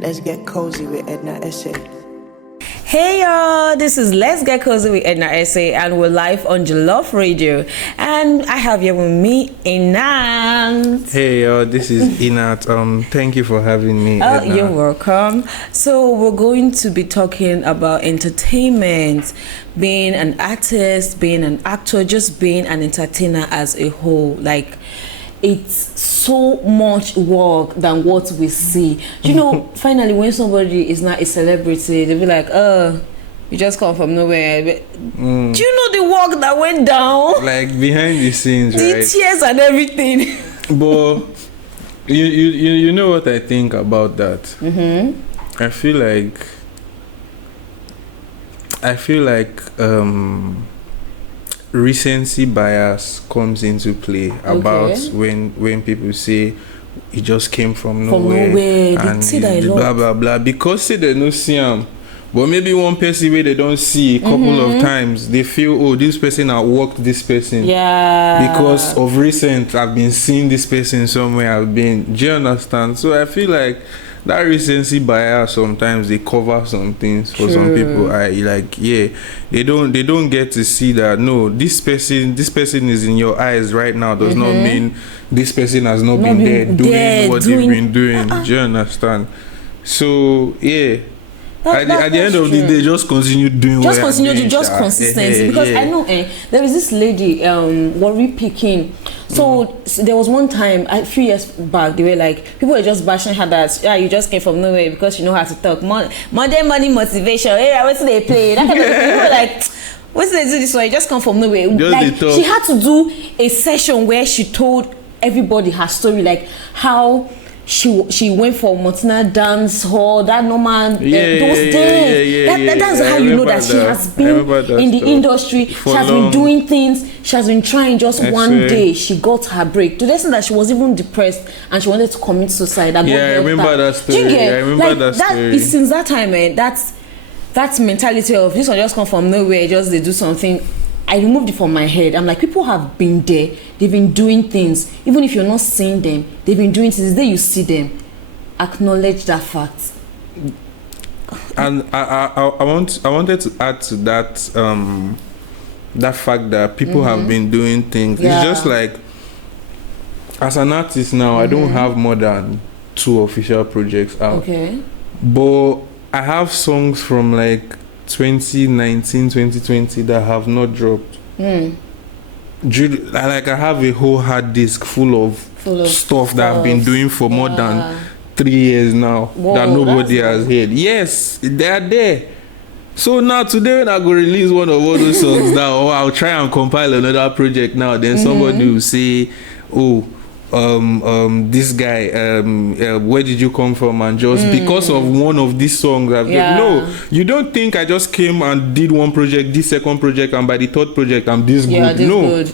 Let's get cozy with Edna Ese. Hey y'all, this is Let's Get Cozy with Edna Ese, and we're live on Jollof Radio. And I have here with me INART. Hey y'all, this is INART. Thank you for having me. Oh, Edna. you're welcome. So we're going to be talking about entertainment, being an artist, being an actor, just being an entertainer as a whole. Like, it's so much work than what we see. You know, finally, when somebody is not a celebrity, they'll be like, you just come from nowhere. Do you know the work that went down? Like behind the scenes, the right? tears and everything. But you know what I think about that? Mm-hmm. I feel like recency bias comes into play about when people say it just came from nowhere and see that blah blah blah, because say they no see him, but maybe one person where they don't see a couple of times, they feel, oh, this person outworked this person, because of recent I've been seeing this person somewhere. Do you understand? So I feel like that recency bias sometimes they cover some things for some people. They don't get to see that no, this person is in your eyes right now does not mean this person has not been there doing what they've been doing. Do you understand? So at the end of the day, just continue doing just continue to just consistency, because I know there is this lady worry picking. So there was one time a few years back, they were like, people were just bashing her that you just came from nowhere because you know how to talk. Money motivation. Hey, what's they play? That kind of thing. People were like, what's they do this one? You just come from nowhere. Like, she had to do a session where she told everybody her story, like how she went for Montina dance hall, that normal those days. That's how you know that she has been in the industry. She has been doing things. She has been trying. Just one day she got her break. To the extent that she was even depressed and she wanted to commit suicide. I remember that story. I remember that story. Since that time, that mentality of this one just come from nowhere, just they do something, I removed it from my head. I'm like, people have been there. They've been doing things. Even if you're not seeing them, they've been doing things. The day you see them, acknowledge that fact. And I wanted to add to that that fact that people have been doing things. It's just like, as an artist now, I don't have more than 2 official projects out. Okay. But I have songs from like 2019, 2020 that have not dropped. Like, I have a whole hard disk full of stuff that I've been doing for more than 3 years now. Whoa, that nobody has heard. Yes, they are there. So now today when I go release one of all those songs now, or I'll try and compile another project now, then somebody will say, oh, this guy, where did you come from? And just because of one of these songs I've done. No, you don't think I just came and did one project, this second project, and by the third project I'm this good. No.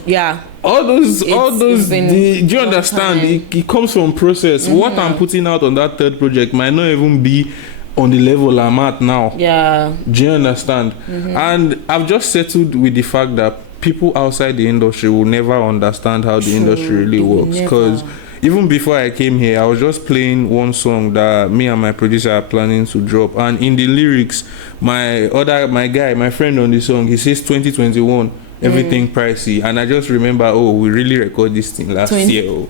All those do you understand? It comes from process. What I'm putting out on that third project might not even be on the level I'm at now. Do you understand? And I've just settled with the fact that people outside the industry will never understand how the industry really works. Because even before I came here, I was just playing one song that me and my producer are planning to drop, and in the lyrics, my friend on the song, he says 2021, everything pricey, and I just remember, we really recorded this thing last year.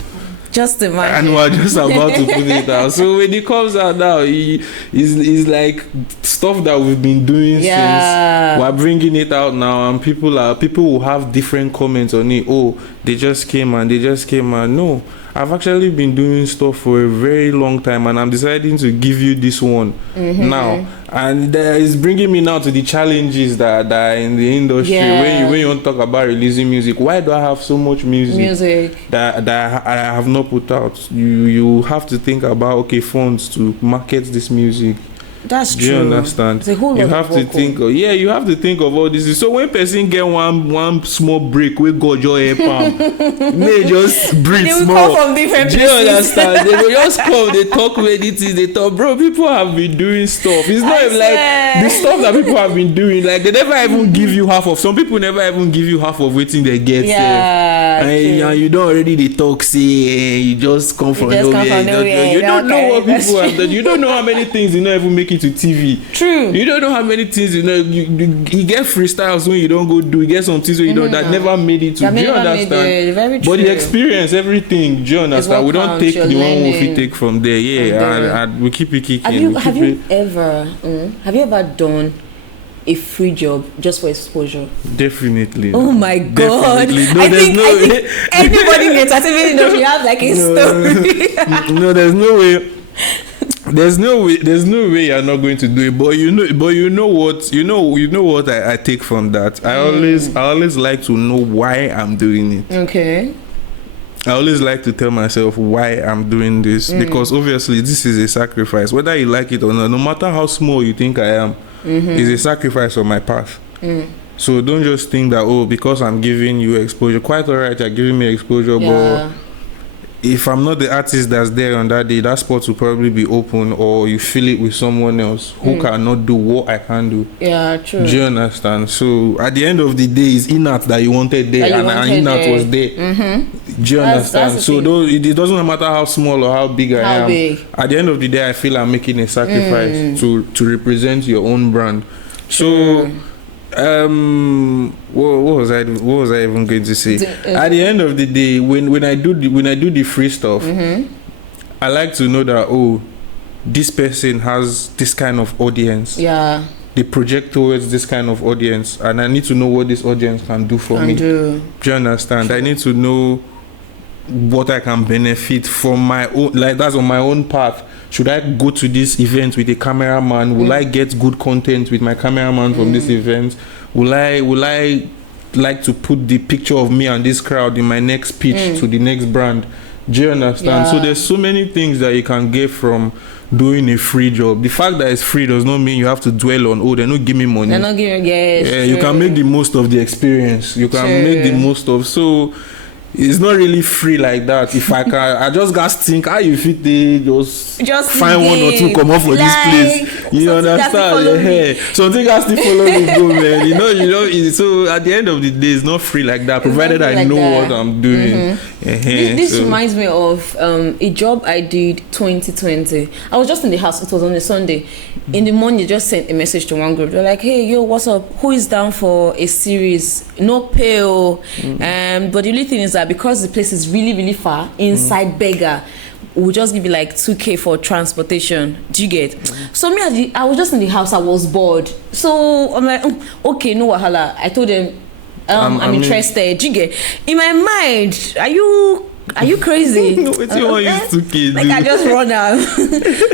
Just imagine. And we're just about to put it out. So when it comes out now, it's like stuff that we've been doing since. We're bringing it out now, and people will have different comments on it. Oh, they just came and no, I've actually been doing stuff for a very long time, and I'm deciding to give you this one now. And it's bringing me now to the challenges that are in the industry. When you want to talk about releasing music, why do I have so much music that I have not put out? You have to think about funds to market this music. That's Do you true. understand? It's a whole lot You of have to work, think of, you have to think of all this. So when person get one small break, we go your air palm, may just breathe They will small. come from different Do you places. understand? They will just come, they talk many things, they talk, bro, people have been doing stuff. It's not even like the stuff that people have been doing, like they never even give you half of, some people never even give you half of waiting they get. And you don't already they talk, say, you just come from nowhere. You don't know what people have done. You don't know how many things you don't even make it to TV. True. You don't know how many things you get freestyles when you don't go do. You get some things when you don't that never made it to. Do you understand? Very true. But the experience, everything. Do you understand? We don't take the one we take from there. Yeah, and we keep it kicking. Have you ever done a free job just for exposure? Definitely. Oh my God! Definitely. No, I think anybody in the entertainment industry have like a story. No, there's no way. There's no way you're not going to do it. But you know what I take from that. I always like to know why I'm doing it. Okay. I always like to tell myself why I'm doing this, because obviously this is a sacrifice, whether you like it or not. No matter how small you think I am, it's a sacrifice on my path. So don't just think that, because I'm giving you exposure, quite alright, you're giving me exposure, but if I'm not the artist that's there on that day, that spot will probably be open, or you fill it with someone else who cannot do what I can do. Yeah, true. Do you understand? So at the end of the day, it's INART that you wanted there, and INART was there. Do you understand? So it doesn't matter how small or how big I am. At the end of the day, I feel I'm making a sacrifice to represent your own brand. So what was I even going to say? At the end of the day, when I do the free stuff, I like to know that this person has this kind of audience. Yeah. They project towards this kind of audience, and I need to know what this audience can do for me. Do you understand? I need to know what I can benefit from my own, like that's on my own path. Should I go to this event with a cameraman? Will I get good content with my cameraman from this event? Will I like to put the picture of me and this crowd in my next pitch to the next brand? Do you understand? So there's so many things that you can get from doing a free job. The fact that it's free does not mean you have to dwell on, they don't give me money. They're not giving, you can make the most of the experience. You can make the most of, so it's not really free like that. If I can, I just got to think how you fit the just find one or two come up for this place. You understand? Something has to follow me, go, man. You know. So at the end of the day, it's not free like that. Provided I know what I'm doing. This reminds me of a job I did 2020. I was just in the house. It was on a Sunday. In the morning, they just sent a message to one group. They're like, "Hey, yo, what's up? Who is down for a series? No pay, but the only thing is that because the place is really, really far inside Beggar, we'll just give you like 2K for transportation." Do you get? So I was just in the house. I was bored. So I'm like, okay, no wahala. I told them, I'm interested. Do you get? In my mind, are you crazy? No, it's you want use 2K. Like I just run out.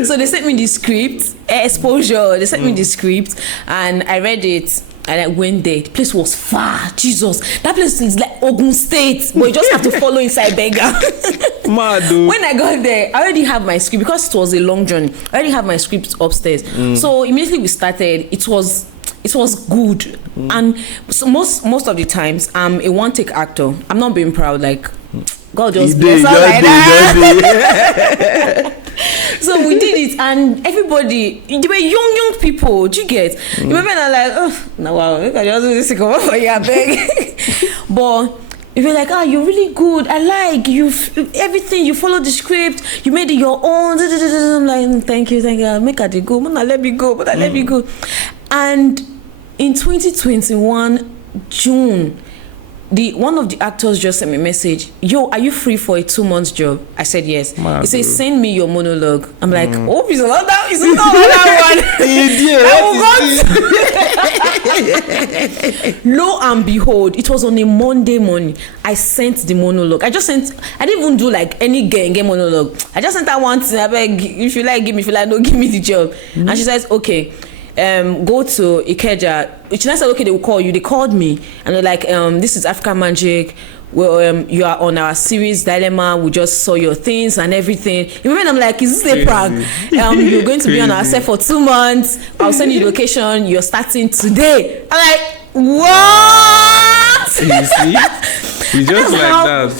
So they sent me the script, exposure. They sent me the script, and I read it. And I went there. The place was far. Jesus, that place is like Ogun State, but you just have to follow inside Beggar. When I got there, I already have my script because it was a long journey. I already have my script upstairs. So immediately we started. It was good, and so most of the times I'm a one-take actor. I'm not being proud, like God just bless us like that. So we did it, and everybody, they were young people. Do you get? You remember, I'm like, now wow, I just do this come for you, beg. But if you're like, you're really good. I like you. Everything you follow the script. You made it your own. I'm like, thank you. Make it go. Let me go. And in 2021 June, one of the actors just sent me a message. Yo, are you free for a 2-month job? I said yes. He said, send me your monologue. I'm like, it's not that one. Lo and behold, it was on a Monday morning. I sent the monologue. I didn't even do like any game monologue. I just sent that one thing. I beg, if you like, give me. If you like, no, give me the job. And she says, okay. Go to Ikeja. Which I said, okay, they will call you. They called me and they're like, this is African Magic. well, you are on our series Dilemma. We just saw your things and everything. Even I'm like, is this a prank? You're going to be on our set for 2 months. I'll send you the location. You're starting today. I'm like, what? You see? We just like that.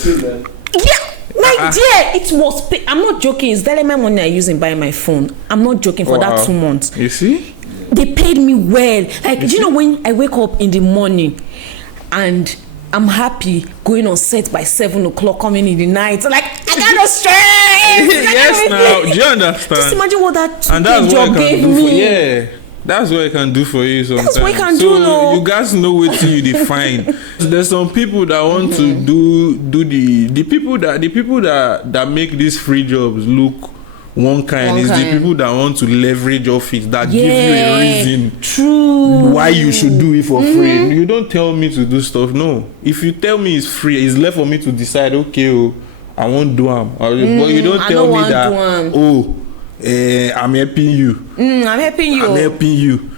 Yeah, my dear, it was. I'm not joking. It's Dilemma money I'm using by my phone. I'm not joking for that 2 months. You see? They paid me well. Like, do you know when I wake up in the morning and I'm happy going on set by 7 o'clock, coming in the night. Like, I got no stress. Yes, now, do you understand? Just imagine what that and that's job what I can gave do me. For, yeah, that's what I can do for you sometimes. That's what I can so do, no. You guys know what you define. There's some people that want to do the people that make these free jobs look one kind is the people that want to leverage off it, that give you a reason why you should do it for free. You don't tell me to do stuff. No, if you tell me it's free, it's left for me to decide. Okay, I won't do them. But you don't tell me that. I'm helping you. I'm helping you. I'm helping you.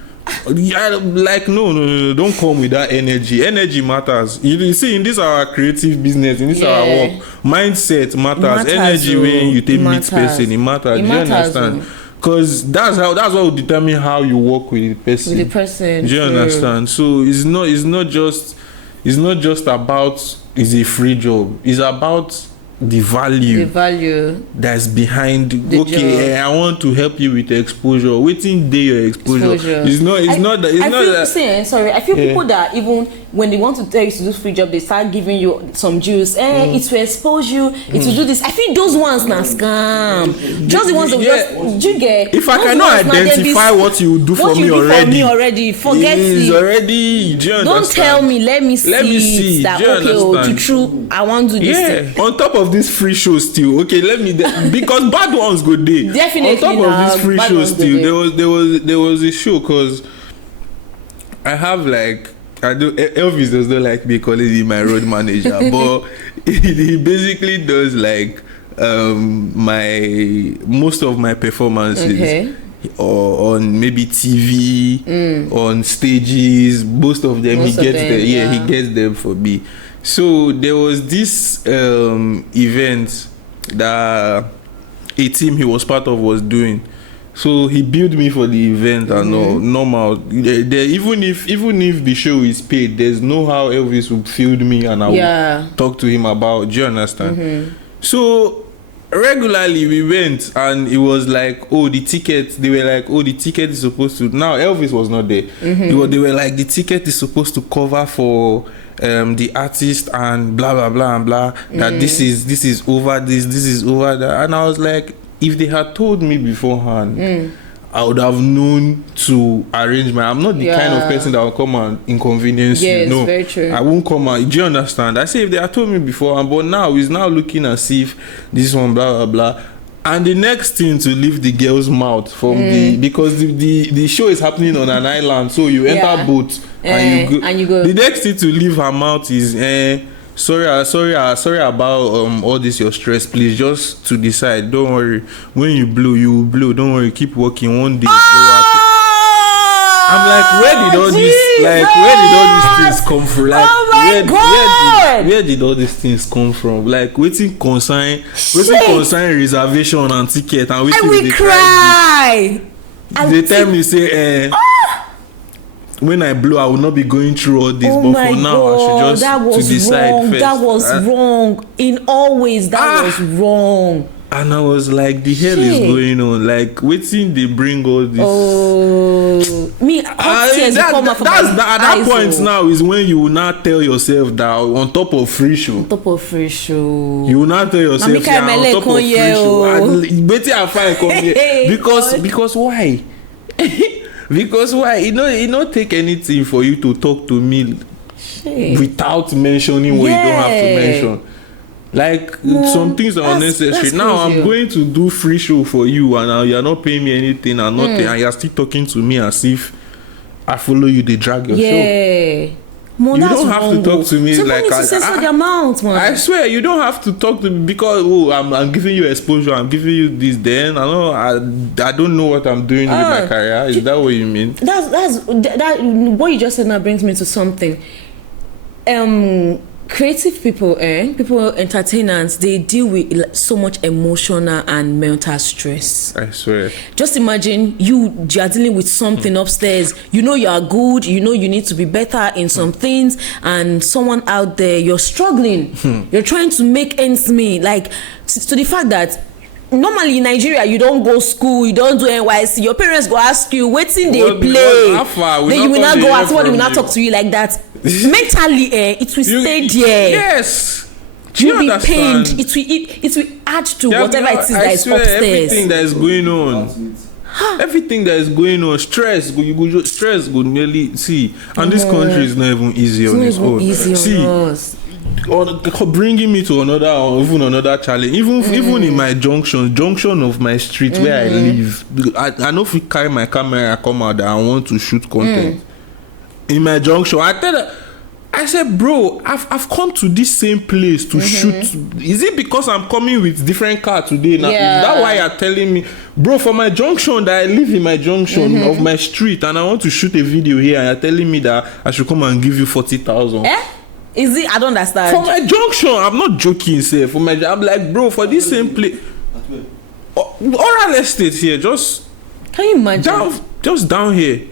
Yeah, like no, don't come with that energy. Energy matters. You see, in this our creative business, in this our work, mindset matters. Energy when you take meet person, it matters. Do you understand? Because that's what will determine how you work with the person. With the person. Do you understand? So it's not just about it's a free job. It's about the value that's behind the job. I want to help you with exposure. Waiting day your exposure. It's not that. I feel people that even when they want to tell you to do free job, they start giving you some juice. It will expose you. It will do this. I feel those ones na scam. Just the ones that just you get. If I cannot identify what you do for me already, forget it. Already. Don't tell me. Let me see. That okay, true. I want to do this. On top of this free show still, okay, because bad ones go there. Definitely. On top of this free show still, there was a show because I have like. Elvis does not like me calling him my road manager, but he basically does like most of my performances on maybe TV, on stages. Most of them he gets them for me. So there was this event that a team he was part of was doing. So he billed me for the event and all normal. Even if the show is paid, there's no how Elvis would field me and I would talk to him about. Do you understand? So regularly we went and it was like, the ticket. They were like, the ticket is supposed to. Now Elvis was not there. They were like, the ticket is supposed to cover for the artist and blah blah blah and blah. That this is over this is over that. And I was like, if they had told me beforehand, I would have known to arrange I'm not the kind of person that will come and inconvenience you. No, very true. I won't come and. Do you understand? I say if they had told me beforehand, but now he's now looking as if this one blah blah blah. And the next thing to leave the girl's mouth from because the show is happening on an island, so you enter boat and you go. The next thing to leave her mouth is sorry about all this your stress. Please just to decide. Don't worry. When you blow, you will blow. Don't worry. Keep working. One day. I'm like, where did all these things come from? Like, where did all these things come from? Like, waiting concern reservation and ticket and waiting. I will cry. They tell me say, when I blow, I will not be going through all this. But for now, I should just to decide first. That was wrong. In all ways, that was wrong. And I was like, the hell is going on? Like, waiting, they bring all this. At that point now is when you will not tell yourself that on top of free show. On top of free show. You will not tell yourself that on top of free show. Better I find come here. Because why? Because why? It not take anything for you to talk to me without mentioning what you don't have to mention. Like some things are unnecessary. Now I'm going to do free show for you and you're not paying me anything and nothing and you're still talking to me as if I follow you, they drag your show. You don't have to talk to me like the amount, man. I swear you don't have to talk to me because I'm giving you exposure, I'm giving you this. Then I don't know what I'm doing with my career. Is that what you mean? That's what you just said now brings me to something. creative people, people entertainers, they deal with so much emotional and mental stress. I swear. Just imagine you're dealing with something upstairs. You know you are good. You know you need to be better in some things, and someone out there, you're struggling. You're trying to make ends meet. Like to the fact that normally in Nigeria you don't go school, you don't do NYC. Your parents go ask you wetin they play. Then you will not go at somebody will not talk to you like that. Mentally, it will stay there. Yes. You'll be pained. It will add to whatever it is that is upstairs. Everything that is going on. Everything that is going on, stress go nearly see. And this country is not even easy on its own. See, bringing me to another challenge. Even in my junction of my street where I live, I know if we carry my camera, I come out that I want to shoot content. In my junction, I said, bro, I've come to this same place to shoot. Is it because I'm coming with different car today? Now, is that why you're telling me, bro, for my junction that I live in my junction of my street and I want to shoot a video here and you're telling me that I should come and give you 40,000? Is it? I don't understand. For my junction, I'm not joking, say. I'm like, bro, for this same place, oral estate here, just can you imagine? Just down here.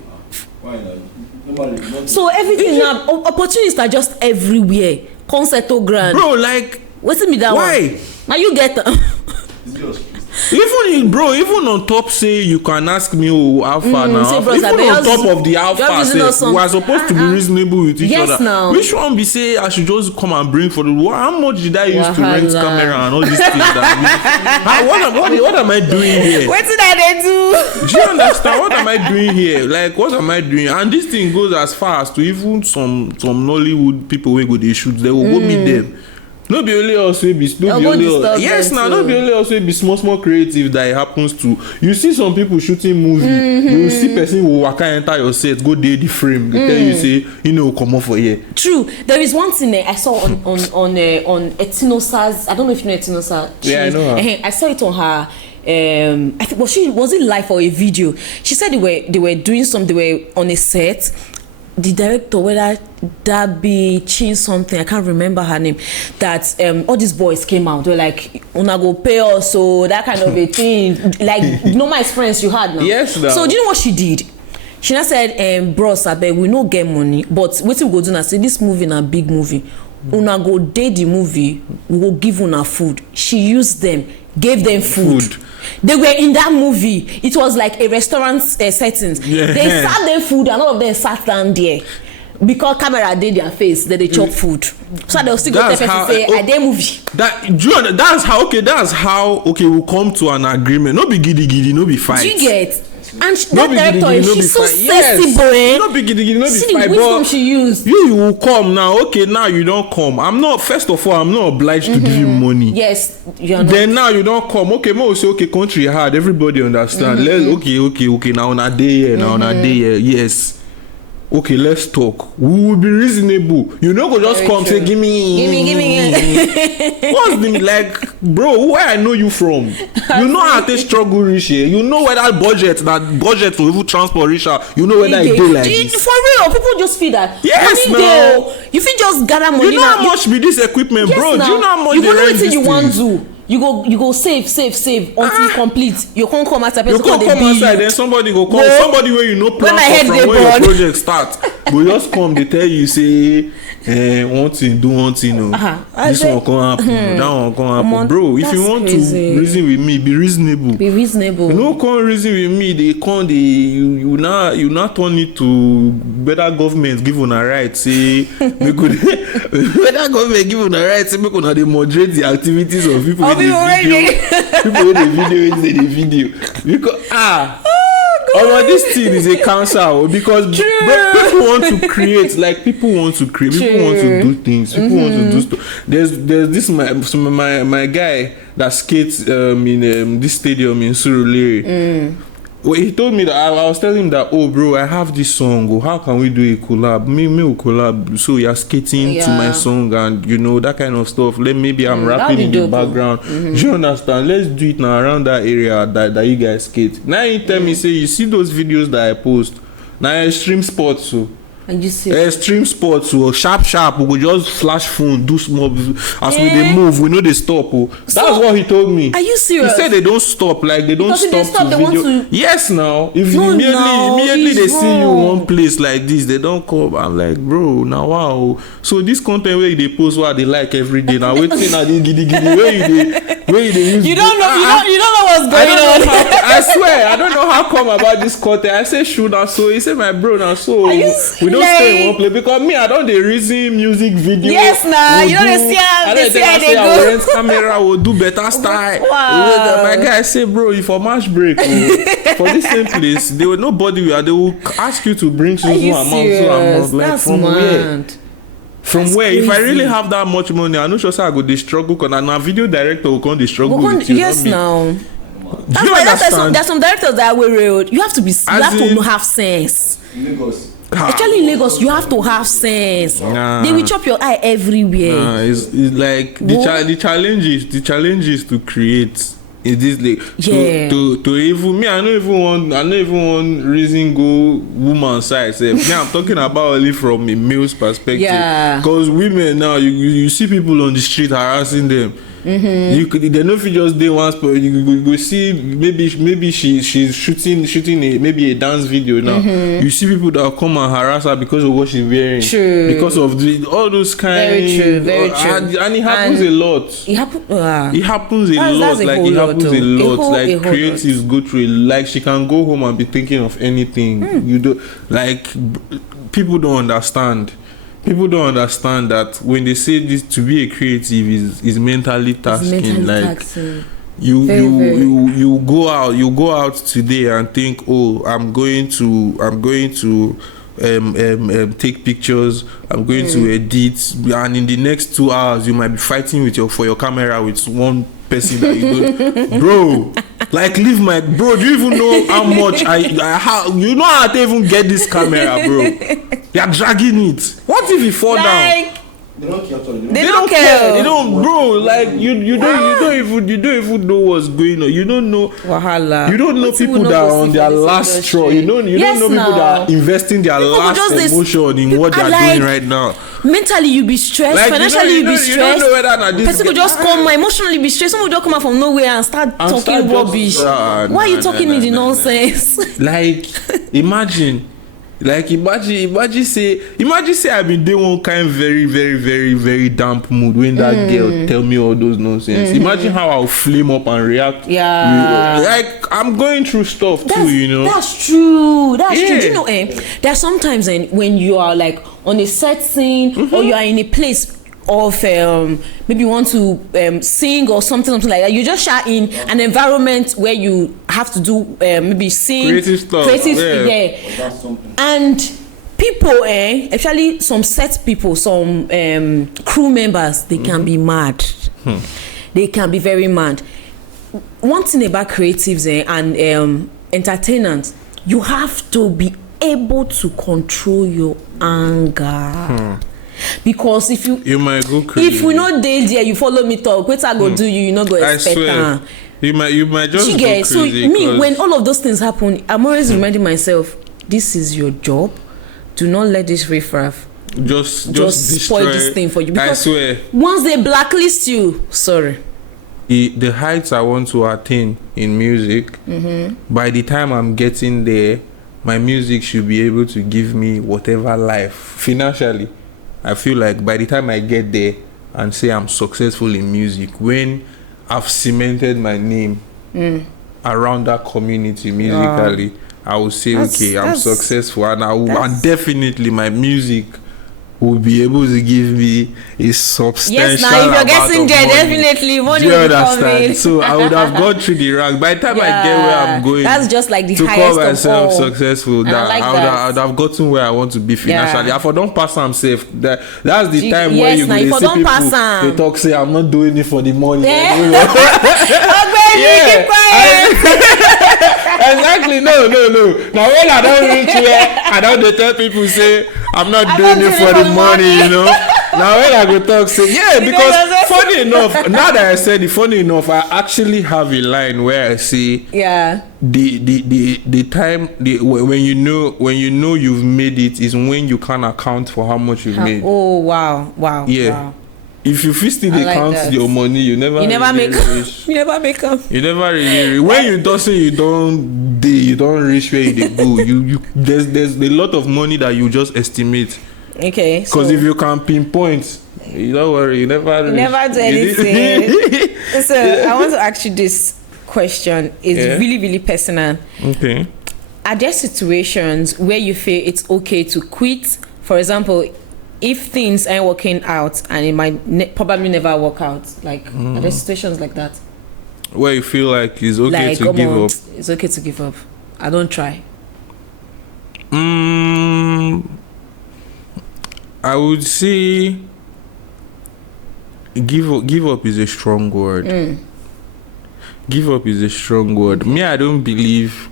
So everything now, opportunities are just everywhere. Concerto grand, bro. Like, what's me that why? One? Now you get even on top, say you can ask me how far now. Bros, even on top of the alpha, say we are supposed to be reasonable with each other. Now. Which one be say I should just come and bring for the how much did I use to rent camera and all these things? What am I doing here? What did I do? Do you understand? What am I doing here? Like, what am I doing? And this thing goes as far as to even some Nollywood people who go they shoot, they will go meet them. No be only us wey be yes now no be only us wey be small creative that it happens to. You see some people shooting movie, you will see person who waka enter your set, go dey the frame, they tell you say come off for here. True. There is one thing I saw on Etinosa's, I don't know if you know Etinosa. Yeah, I know her. I saw it on her I think was it live or a video? She said they were doing something, they were on a set. The director, whether that be Chin something, I can't remember her name, that all these boys came out. They were like, una go pay us, so that kind of a thing. Like normal experience you had now. Yes, no. So do you know what she did? She now said, bros, abeg, we no get money, but wetin we go do now? Say this movie na big movie. Una go date the movie, we go give una food. She used them, gave them food. They were in that movie. It was like a restaurant settings. Yeah. They served them food and all of them sat down there because camera did their face. Then they chop food. So they'll still go to say, "I did movie." That's how we'll come to an agreement. No be giddy, no be fight. Do you get? And that director, she's so sensible. No be giddy, no be see fight. The wisdom she used. You will come now. Okay, now you don't come. I'm not. First of all, I'm not obliged to give you money. Yes, you're not. Then now you don't come. Okay, more say okay, country hard. Everybody understand. Let's okay. Now on a day here. Now on a day here. Yes. Okay, let's talk. We will be reasonable. You know, go just come say, give me. What's the like, bro? Where I know you from? You know how they struggle reach here. You know where that budget for even transport reach out. You know where that do like this. For real, people just feel that. Yes, no. You feel just gather money. You know how much be this equipment, bro? Do you know how much? You go know what you want to. You go save until you complete. You can't come outside. You can't come outside. Then somebody go come. Somebody where you know plan from when your project start. Go just come. They tell you say, one thing, do one thing. This one can't happen. That one can't happen, bro. If you want to reason with me, be reasonable. Be reasonable. You no come reason with me. You not turn it to better government give on a right. Say we could better government give on a right. Say we could they moderate the activities of people. People in the video because this thing is a cancer because people want to create people want to do things, people want to do stuff. There's this my guy that skates in this stadium in Surulere. Well, he told me that I was telling him that, oh bro, I have this song. How can we do a collab? Me will collab. So you're skating to my song and that kind of stuff. Maybe I'm rapping in the background. Do you understand? Let's do it now around that area that you guys skate. Now you tell me, say you see those videos that I post. Now extreme sports, so And you see extreme sports or sharp we go just flash phone do small as we dey move we know they stop that's what he told me. Are you serious? He said they don't stop, like they don't because stop, if they stop, to they video. want to... Yes, now if No, immediately they it's see you wrong. one place like this, they don't come. I'm like, bro, now wow. So this content where they post what they like every day. Now waiting at the giddy where you use. You don't know. You don't know what's going on. I swear, I don't know how come about this content. I say shoot now, so he said my bro now, so we don't stay in one place because me I don't dey reason music video. Yes, nah, you know they see how they go. Rent camera will do better style. Wow. My guy say, bro, if for match break for this same place, they will nobody will. They will ask you to bring so amount. Like That's from mad. where? From That's where? crazy. If I really have that much money, I know sure say I go dey struggle because na video director will come dey struggle with you. Yes, now. Do you understand? There's some directors that are way real. You have to be. You have to have sense. Lagos. Actually, in Lagos, you have to have sense. Nah. They will chop your eye everywhere. It's like the challenge is to create in this like to even me I don't even want reason go woman side say me I'm talking about only from a male's perspective because women now you see people on the street harassing them. You could they know if you just day one spot you go see maybe she's shooting a dance video now. You see people that come and harass her because of what she's wearing. True. Because of all those kind. Very true. And it happens a lot. It happens. It happens a lot. Like it happens a lot. Like creatives go through it. Like she can go home and be thinking of anything. You do like people don't understand. People don't understand that when they say this to be a creative is mentally tasking. You go out today and think, oh, I'm going to take pictures, I'm going to edit, and in the next 2 hours you might be fighting for your camera with one person that you don't bro, like leave my bro, do you even know how much how you know how to even get this camera, bro? You're dragging it. What if you fall down? They don't care. They don't care. They don't, bro. Like you don't even know what's going on. You don't know. Wahala. You don't know people that are on their last straw. You don't know people that are investing their last emotion in what they are doing right now. Mentally you be stressed, like, financially you be stressed. You don't know whether this person could just come, emotionally be stressed. Someone will just come out from nowhere and start talking rubbish. Why are you talking me the nonsense? Like imagine say I've been doing one kind very, very, very, very damp mood when that girl tell me all those nonsense. Imagine how I'll flame up and react. Yeah. Like I'm going through stuff too, you know. That's true. Do you know, there are sometimes when you are like on a set scene or you are in a place of maybe you want to sing or something like that. You just share in an environment where you have to do maybe sing creative stuff. And people actually some set people, some crew members, they can be mad. They can be very mad. One thing about creatives and entertainers, you have to be able to control your anger. Because if you might go crazy. If we not dey there, you follow me talk. What I go do you not go expect. I swear. You might just go crazy. So me, when all of those things happen, I'm always reminding myself, this is your job. Do not let this riffraff just spoil this thing for you. Because I swear. Once they blacklist you, sorry. The heights I want to attain in music, by the time I'm getting there, my music should be able to give me whatever life financially. I feel like by the time I get there and say I'm successful in music, when I've cemented my name around that community musically, I will say, okay, I'm successful, and definitely my music will be able to give me a substantial yes, now if you're getting there, definitely money will be coming. So I would have gone through the rank. By the time I get where I'm going, that's just like the to highest call myself of all. Successful, I would have gotten where I want to be financially. If I don't pass am safe, that's the time where you see people they talk say I'm not doing it for the money. Exactly. No. Now when I don't reach where I don't tell people say I'm not doing it for the money, you know. Now when I go talk say because funny enough, now that I said it, funny enough, I actually have a line where I say, the time when you know you've made it is when you can't account for how much you've made. Oh wow. Wow. If you still account like your money, you never make rich. You never make up. You never really when you don't say you don't reach where you go. You there's a lot of money that you just estimate. Okay. Because if you can pinpoint, you don't worry, you never do anything. So I want to ask you this question. It's really, really personal. Okay. Are there situations where you feel it's okay to quit? For example, if things ain't working out and it might probably never work out, like are there situations like that where you feel like it's okay to give up? It's okay to give up. I don't try. I would say give up is a strong word. Give up is a strong word. Me, I don't believe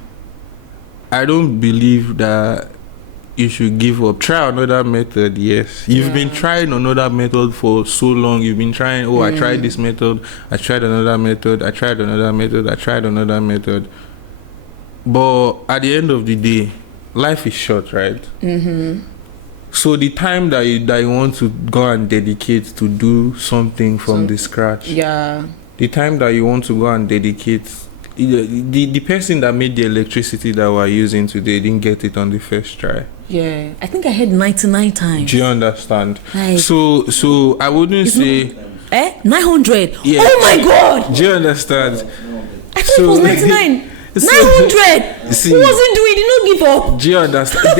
that you should give up. Try another method. Yes, you've been trying another method for so long. You've been trying. I tried this method. I tried another method. I tried another method. I tried another method. But at the end of the day, life is short, right? So the time that you want to go and dedicate to do something from the scratch, the time that you want to go and dedicate. The person that made the electricity that we're using today didn't get it on the first try. Yeah, I think I had 99 times. Do you understand? Like, so I wouldn't say 900. Yeah. Oh my God! Do you understand? I thought it was 99. 900. See, who wasn't doing? Did not give up. Do you understand?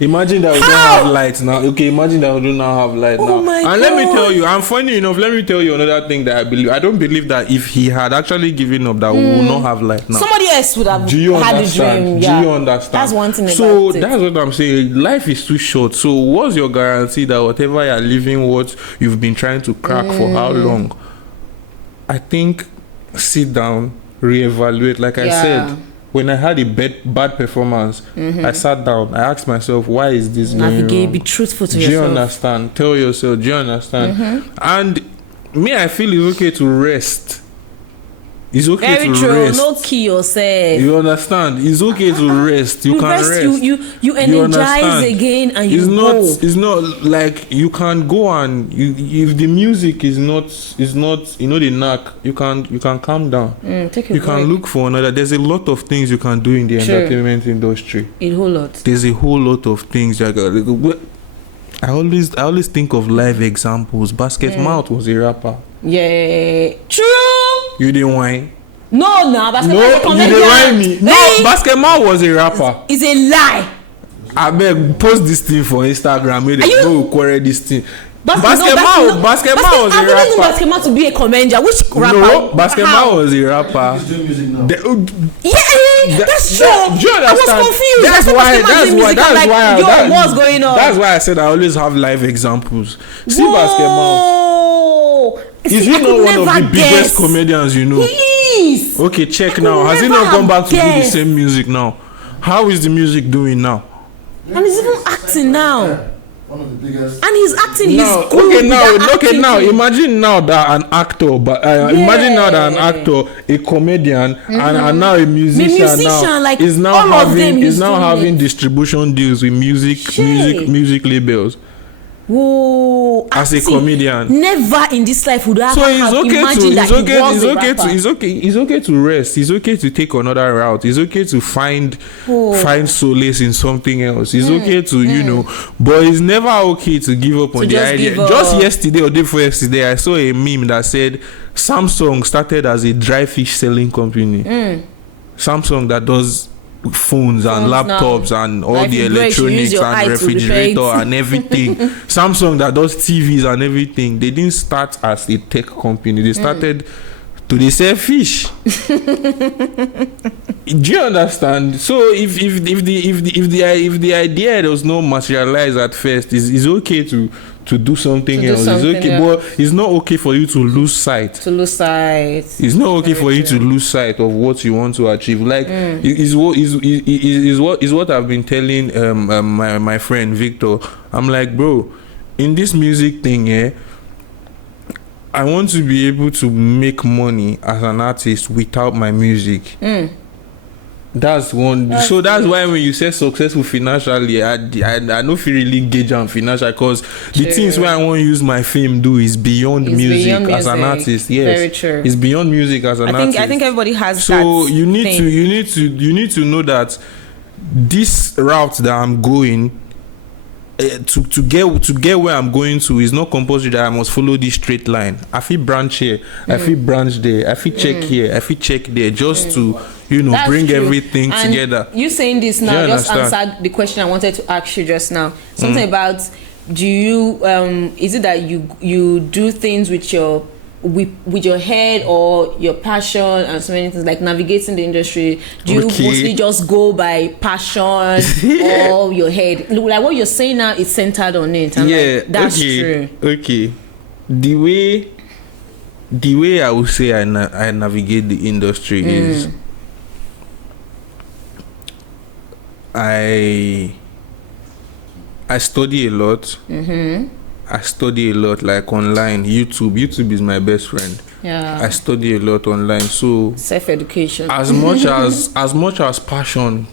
Imagine that we don't have lights now. Okay, imagine that we do not have light now. My and God. Let me tell you, I'm funny enough. Let me tell you another thing that I believe. I don't believe that if he had actually given up, that we will not have light now. Somebody else would have had a dream. Do you understand? That's one thing. So that's what I'm saying. Life is too short. So what's your guarantee that whatever you're living, what you've been trying to crack for how long? I think sit down, reevaluate. Like I said, when I had a bad performance, I sat down. I asked myself, why is this going wrong? Be truthful to yourself. Do you understand? Tell yourself. Do you understand? And me, I feel it's okay to rest. It's okay Very to true. rest. Not kill yourself. You understand? It's okay to rest. You can rest. You energize again, and you go. It's not like you can go and if the music is not the knack, you can calm down. Take a you break. can look for another. There's a lot of things you can do in the entertainment industry. A whole lot. There's a whole lot of things. I always think of live examples. Basket Mouth was a rapper. Yeah, true. You didn't whine. No, Basket Mouth. No, you didn't whine me. No, Basket Mouth was a rapper. It's a lie. I beg, post this thing for Instagram. Maybe they go quarry this thing. Basket Mouth was a rapper. I wouldn't know Basket Mouth to be a comedian. Which rapper? No, Basket Mouth was a rapper. He's doing music now. That's true. Do you understand? I was confused. What's going on? That's why I said I always have live examples. See Basket Mouth. Is he not one of the biggest comedians you know? He is. Okay, check now. Has he not gone back to do the same music now? How is the music doing now? And he's even acting now. One of the biggest. And he's acting. Now imagine now that an actor, imagine now that an actor, a comedian, and now a musician now like is now having distribution deals with music labels. Whoa! As a comedian, never in this life would I so have imagined that he was a rapper. It's okay to rest. It's okay to take another route. It's okay to find solace in something else. It's okay to but it's never okay to give up on the idea. Just yesterday or day before yesterday, I saw a meme that said Samsung started as a dry fish selling company. Samsung that does phones and laptops now, and all like the electronics and refrigerator and everything. Samsung that does TVs and everything. They didn't start as a tech company. They started to sell fish. Do you understand? So if the idea does not materialize at first, it's okay to do something else. It's okay, but it's not okay for you to lose sight. It's not okay for you to lose sight of what you want to achieve. Like is what I've been telling my friend Victor. I'm like, bro, in this music thing, I want to be able to make money as an artist without my music. That's one. That's why when you say successful financially, I don't feel really engaged on financial, because the things where I want to use my fame do is beyond music as an artist. Yes, very true. It's beyond music as an artist. I think everybody has. So that you need thing. you need to know that this route that I'm going. To get where I'm going to is not compulsory that I must follow this straight line. I feel branch here, I feel branch there, I feel check here, I feel check there, just to That's bring true. everything and together. You saying this now just understand? answered the question I wanted to ask you just now. Something about, do you is it that you do things with your head or your passion and so many things, like navigating the industry? Do you mostly just go by passion or your head? Like what you're saying now is centered on it. And like, that's true. Okay. The way I would say I navigate the industry is I study a lot. I study a lot, like online. YouTube is my best friend. Yeah. I study a lot online. So self-education. As much as passion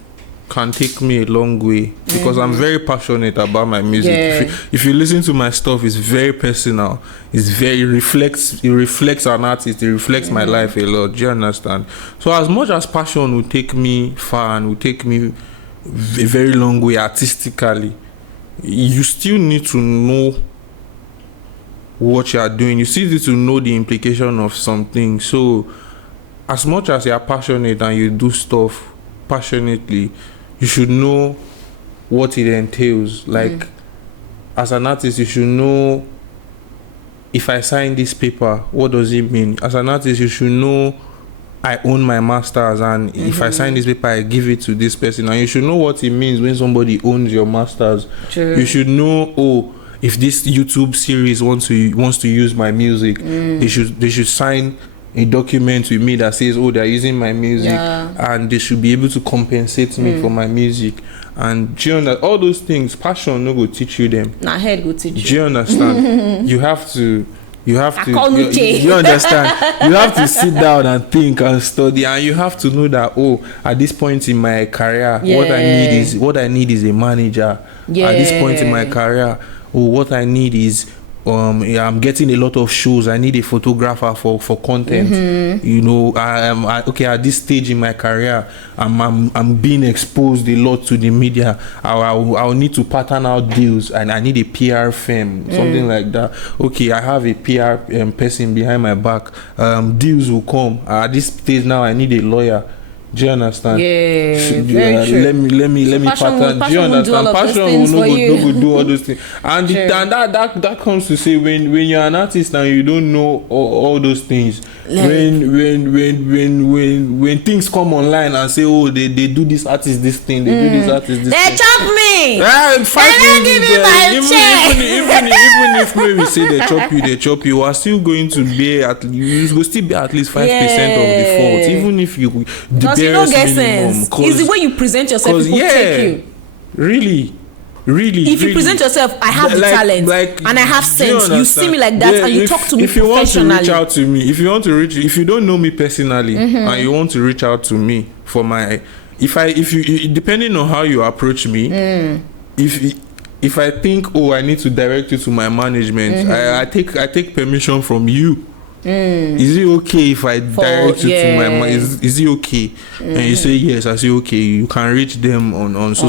can take me a long way, because I'm very passionate about my music. Yeah. If you listen to my stuff, it's very personal. It reflects an artist. It reflects my life a lot. Do you understand? So as much as passion will take me far and will take me a very long way artistically, you still need to know what you are doing. You still need to know the implication of something. So as much as you are passionate and you do stuff passionately, you should know what it entails. Like as an artist, you should know, if I sign this paper, what does it mean? As an artist, you should know I own my masters, and if I sign this paper, I give it to this person. And you should know what it means when somebody owns your masters. True. You should know, if this YouTube series wants to use my music, they should sign a document with me that says, they're using my music, and they should be able to compensate me for my music. And do you understand? All those things, passion no go teach you them. Nah, head go teach you. Do you understand? You have to you understand? You have to sit down and think and study, and you have to know that at this point in my career, what I need is a manager. At this point in my career, what I need is I'm getting a lot of shows. I need a photographer for content. At this stage in my career, I'm being exposed a lot to the media. I'll need to pattern out deals, and I need a PR firm, something like that. Okay, I have a PR person behind my back. Deals will come. At this stage now, I need a lawyer. Do you understand? Very true. Let me pattern. Do you understand? Passion will do all those things. And that comes to say, when you're an artist and you don't know all those things, when things come online and say, they do this artist this thing, they do this artist this thing. They chop me! Even if maybe say they chop you are still going to be at least 5% of the fault. Even if you you don't get sense. It's the way you present yourself, people take you. Really. If you present yourself, I have the talent and I have sense. You see me like that, and you talk to me professionally. If you want to reach out to me, if you don't know me personally, and you want to reach out to me for my, if you depending on how you approach me, if I think I need to direct you to my management, I take permission from you. Is it okay if I direct you to my man? Is it okay? And you say yes. I say okay. You can reach them on so.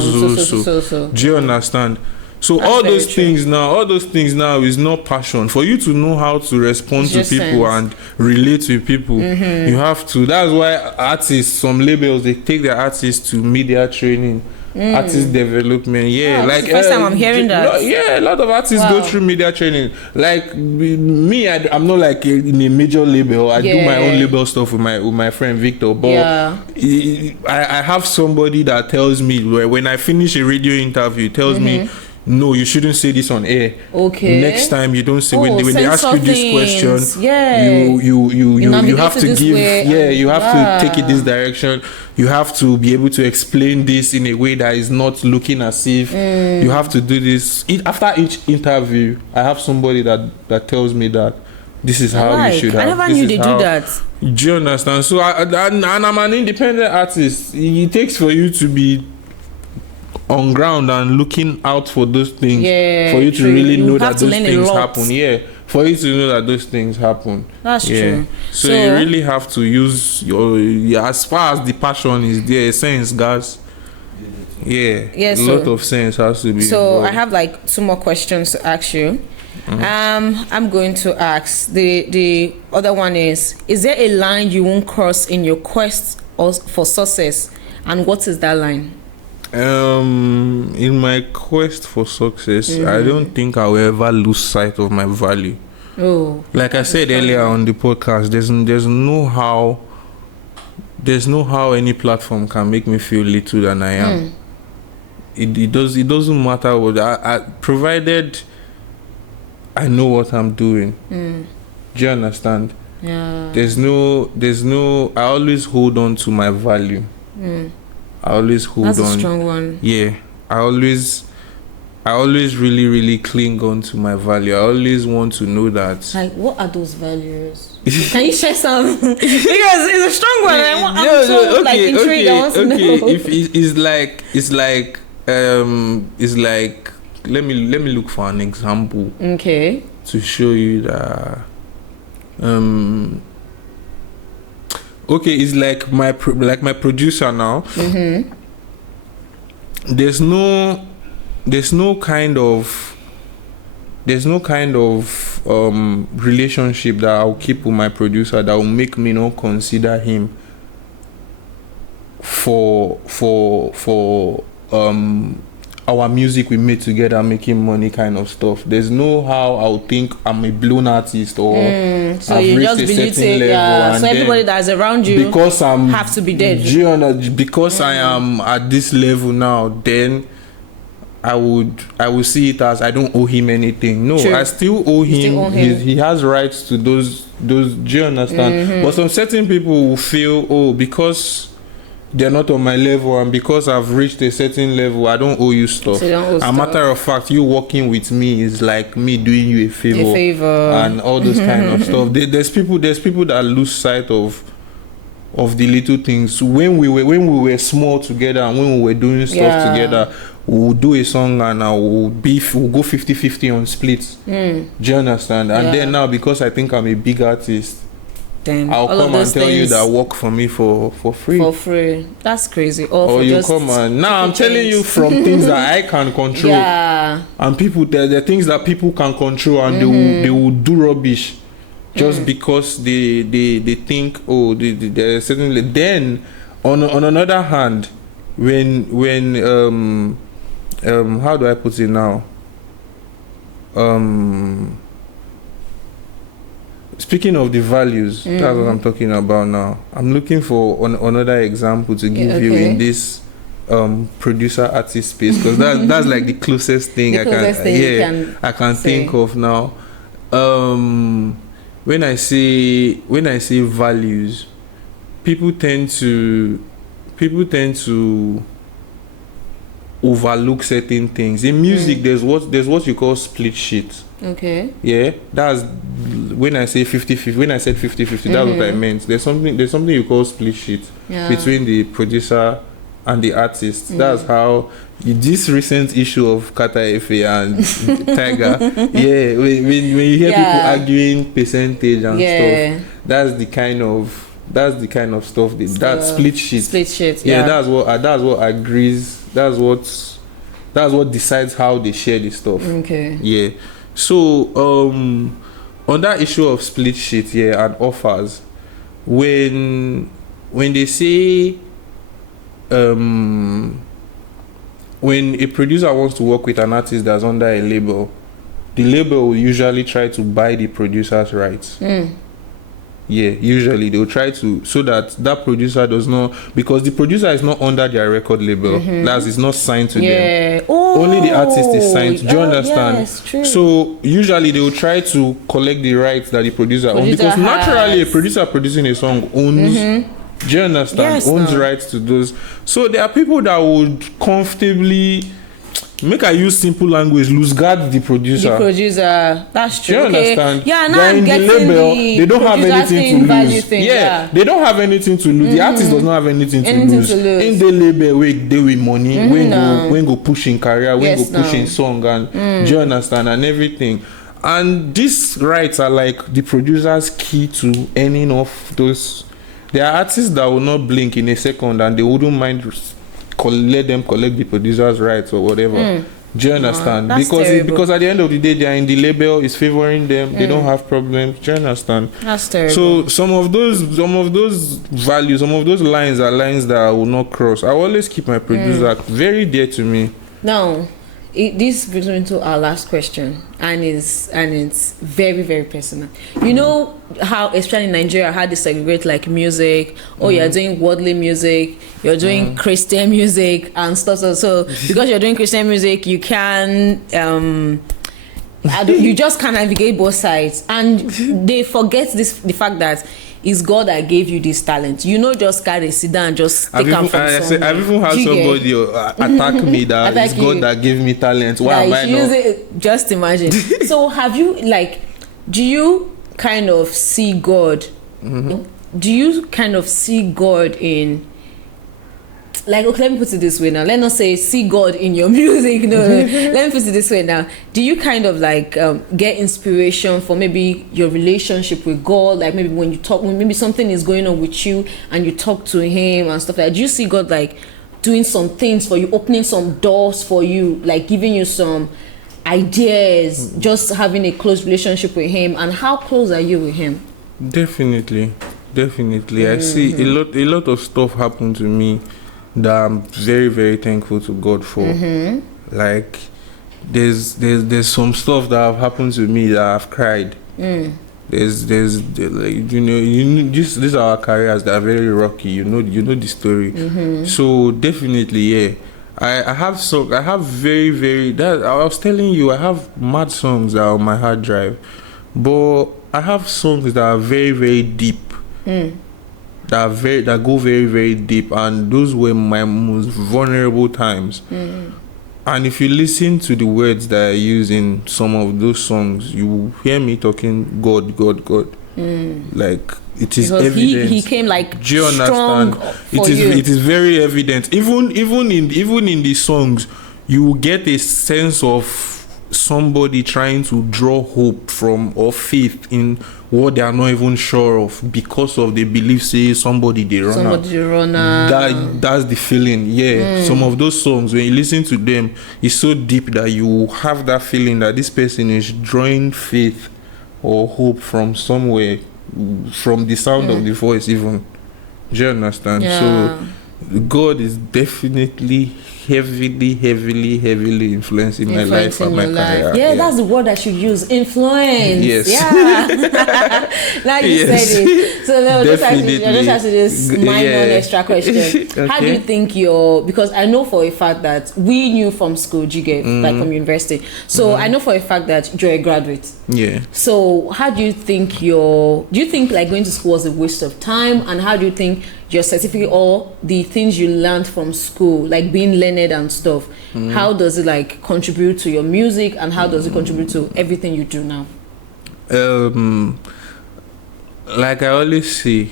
Do you understand? So all those things now is not passion. For you to know how to respond to people and relate with people, you have to. That's why artists, some labels, they take their artists to media training. Artist development, like first time I'm hearing that. A lot of artists go through media training. Like me, I'm not like in a major label. I do my own label stuff with my friend Victor. But I have somebody that tells me when I finish a radio interview, tells me, no, you shouldn't say this on air. Okay. Next time you don't say when they ask you this question, you have to give you have to take it this direction. You have to be able to explain this in a way that is not looking as if you have to do this. After each interview, I have somebody that tells me that this is how you should have. I never this knew is they how, do that. Do you understand? So and I'm an independent artist. It takes for you to be on ground and looking out for those things, for you to really know that those things happen. For you to know that those things happen. That's true. So you really have to use your as far as the passion is there, sense, guys. A lot of sense has to be. So involved. I have like 2 more questions to ask you. I'm going to ask the other one is there a line you won't cross in your quest for success, and what is that line? In my quest for success, I don't think I will ever lose sight of my value. Like I said earlier on the podcast, there's no how any platform can make me feel little than I am. It doesn't matter what I provided I know what I'm doing. Do you understand? Yeah. There's no I always hold on to my value. I always hold on. That's a strong one. Yeah. I always really, really cling on to my value. I always want to know that. Like, what are those values? Can you share some? Because it's a strong one. I'm so intrigued. I want to know. If it's like let me look for an example. Okay. To show you that. Okay, it's like my producer now. There's no kind of relationship that I'll keep with my producer that will make me not consider him for our music we made together, making money kind of stuff. There's no how I'll think I'm a blown artist or so I've you reached just a believe certain level. And so everybody that's around you because I'm have to be dead. Because I am at this level now, then I would see it as I don't owe him anything. No, I still owe him. He has rights to those. Do you understand? But some certain people will feel, because they're not on my level and because I've reached a certain level, I don't owe you stuff. So matter of fact, you working with me is like me doing you a favor. And all those kind of stuff. There's people that lose sight of the little things. When we were small together and when we were doing stuff together, we'll do a song and we'll go 50-50 on splits. Do you understand? And then now, because I think I'm a big artist, I'll come and tell you that work for me for free. For free. That's crazy. Or you come and now I'm telling you from things that I can control. And people, there are things that people can control and they will do rubbish just because they think they're certainly. Then on another hand, when how do I put it now? Speaking of the values, that's what I'm talking about now. I'm looking for another example to give you in this producer artist space, because that's like the closest thing I can think of now. When I say values, people tend to overlook certain things. In music, there's what you call split sheet. Okay. Yeah, that's when I say 50-50. When I said 50-50, that's what I meant. There's something you call split sheet between the producer and the artist. That's how this recent issue of Kata Efe and Tiger. When you hear people arguing percentage and stuff, that's the kind of stuff that split sheet. Split sheet. That's what agrees. That's what decides how they share the stuff. Okay. Yeah. So on that issue of split sheet and offers, when they say when a producer wants to work with an artist that's under a label, the label will usually try to buy the producer's rights. Usually they'll try to, so that producer does not, because the producer is not under their record label. It's not signed to them. Only the artist is signed. Do you understand? Yes, true. So usually they will try to collect the rights that the producer owns, because naturally a producer producing a song owns. Do you understand? Owns rights to those. So there are people that would comfortably, make I use simple language, lose guard the producer. The producer, that's true. Do you understand? Yeah, now They're I'm in getting the label. They don't have anything to lose. Thing, they don't have anything to lose. The artist does not have anything to lose. In the label, we they with money, when go push in career, when go push in song, and do you understand, and everything. And these rights are like the producer's key to earning off those. There are artists that will not blink in a second, and they wouldn't mind let them collect the producer's rights or whatever. Do you understand? Because at the end of the day, they are in the label, is favoring them. They don't have problems. Do you understand? That's terrible. So some of those values, some of those lines are lines that I will not cross. I always keep my producer very dear to me. Now, this brings me to our last question, and it's very, very personal. You know how, especially in Nigeria, how they segregate like music. Oh, you're doing worldly music, you're doing Christian music and stuff. So because you're doing Christian music, you can you just can't navigate both sides, and they forget the fact that it's God that gave you this talent. You know, just carry, sit down, just take them from somewhere. I've even had somebody attack me that it's God that gave me talent. Why am I not? Just imagine. So have you, like, do you kind of see God? Do you kind of see God in, like, okay, let me put it this way now. Let not say see God in your music. No. Let me put it this way now. Do you kind of like get inspiration for maybe your relationship with God? Like maybe when you talk, when maybe something is going on with you and you talk to Him and stuff like that. Do you see God like doing some things for you, opening some doors for you, like giving you some ideas, just having a close relationship with Him? And how close are you with Him? Definitely. I see a lot of stuff happen to me that I'm very, very thankful to God for. Like there's some stuff that have happened to me that I've cried. There's like these are our careers that are very rocky. You know the story. So definitely, I have very, very, that I was telling you, I have mad songs that are on my hard drive, but I have songs that are very, very deep. That go very, very deep, and those were my most vulnerable times. And if you listen to the words that I use in some of those songs, you will hear me talking God. Like it is because evident. He came like do you understand? It is very evident. Even in the songs, you will get a sense of somebody trying to draw hope from or faith in what they are not even sure of, because of the belief say somebody they run out. That's the feeling. Some of those songs, when you listen to them, it's so deep that you have that feeling that this person is drawing faith or hope from somewhere, from the sound of the voice even. Do you understand? So God is definitely heavily influencing my life and my career. Yeah, that's the word I should use. Influence. Yes. Yeah. Now you said it. So no, just ask you this minor extra question. Okay. How do you think because I know for a fact that we knew from school, like from university. So I know for a fact that you're a graduate. Yeah. So how do you think do you think like going to school was a waste of time? And how do you think your certificate or the things you learned from school, like being learned and stuff, how does it like contribute to your music, and how does it contribute to everything you do now? Like I always say,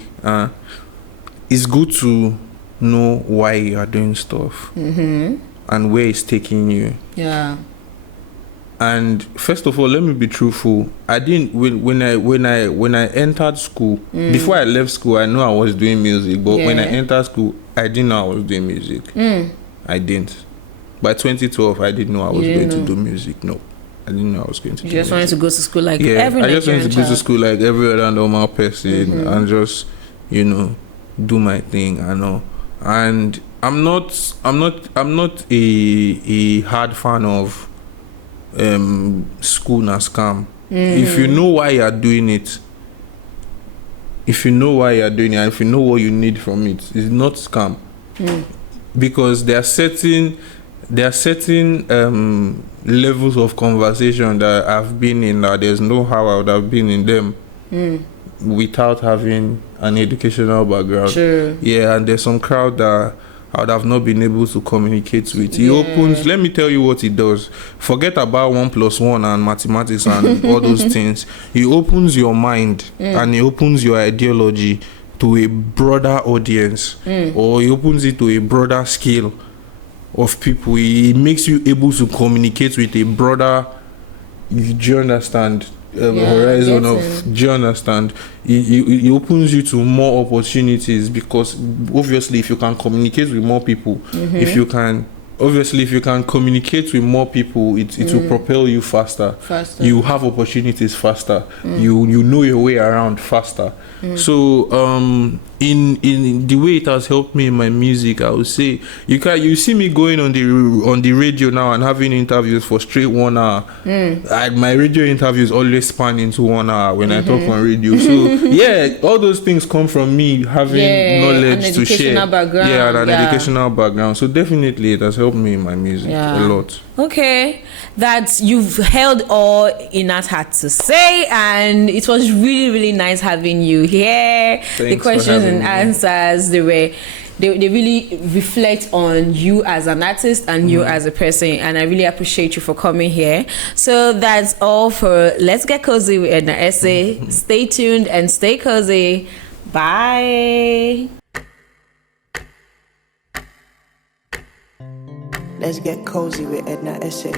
it's good to know why you are doing stuff and where it's taking you. Yeah. And first of all, let me be truthful. I didn't when I entered school. Before I left school, I knew I was doing music. But when I entered school, I didn't know I was doing music. I didn't. By 2012, I didn't know I was going to do music. No, I didn't know I was going to. You just wanted to go to school like every Nigerian I just wanted to go to school like every other normal person and just do my thing. I know, and I'm not a hard fan of school na scam. If you know why you're doing it, and if you know what you need from it, it's not scam. Because there are certain levels of conversation that I've been in that there's no how I would have been in them without having an educational background. Sure. Yeah, and there's some crowd that I would have not been able to communicate with. He opens, let me tell you what he does. Forget about 1+1 and mathematics and all those things. He opens your mind and he opens your ideology to a broader audience, or he opens it to a broader scale of people. He makes you able to communicate with a broader, do you understand, horizon of, do you understand? He opens you to more opportunities, because obviously if you can communicate with more people, if you can communicate with more people, it will propel you faster. You have opportunities faster. You know your way around faster. So in the way it has helped me in my music, I would say you see me going on the radio now and having interviews for straight 1 hour. My radio interviews always span into 1 hour when I talk on radio. So yeah, all those things come from me having knowledge to share. And an educational background. So definitely it has helped me in my music a lot. Okay, that you've held all INART had to say, and it was really, really nice having you here. Thanks the questions and me. answers, they really reflect on you as an artist and you as a person, and I really appreciate you for coming here. So that's all for Let's Get Cozy with Edna Ese. Stay tuned and stay cozy. Bye. Let's get cozy with Edna Ese.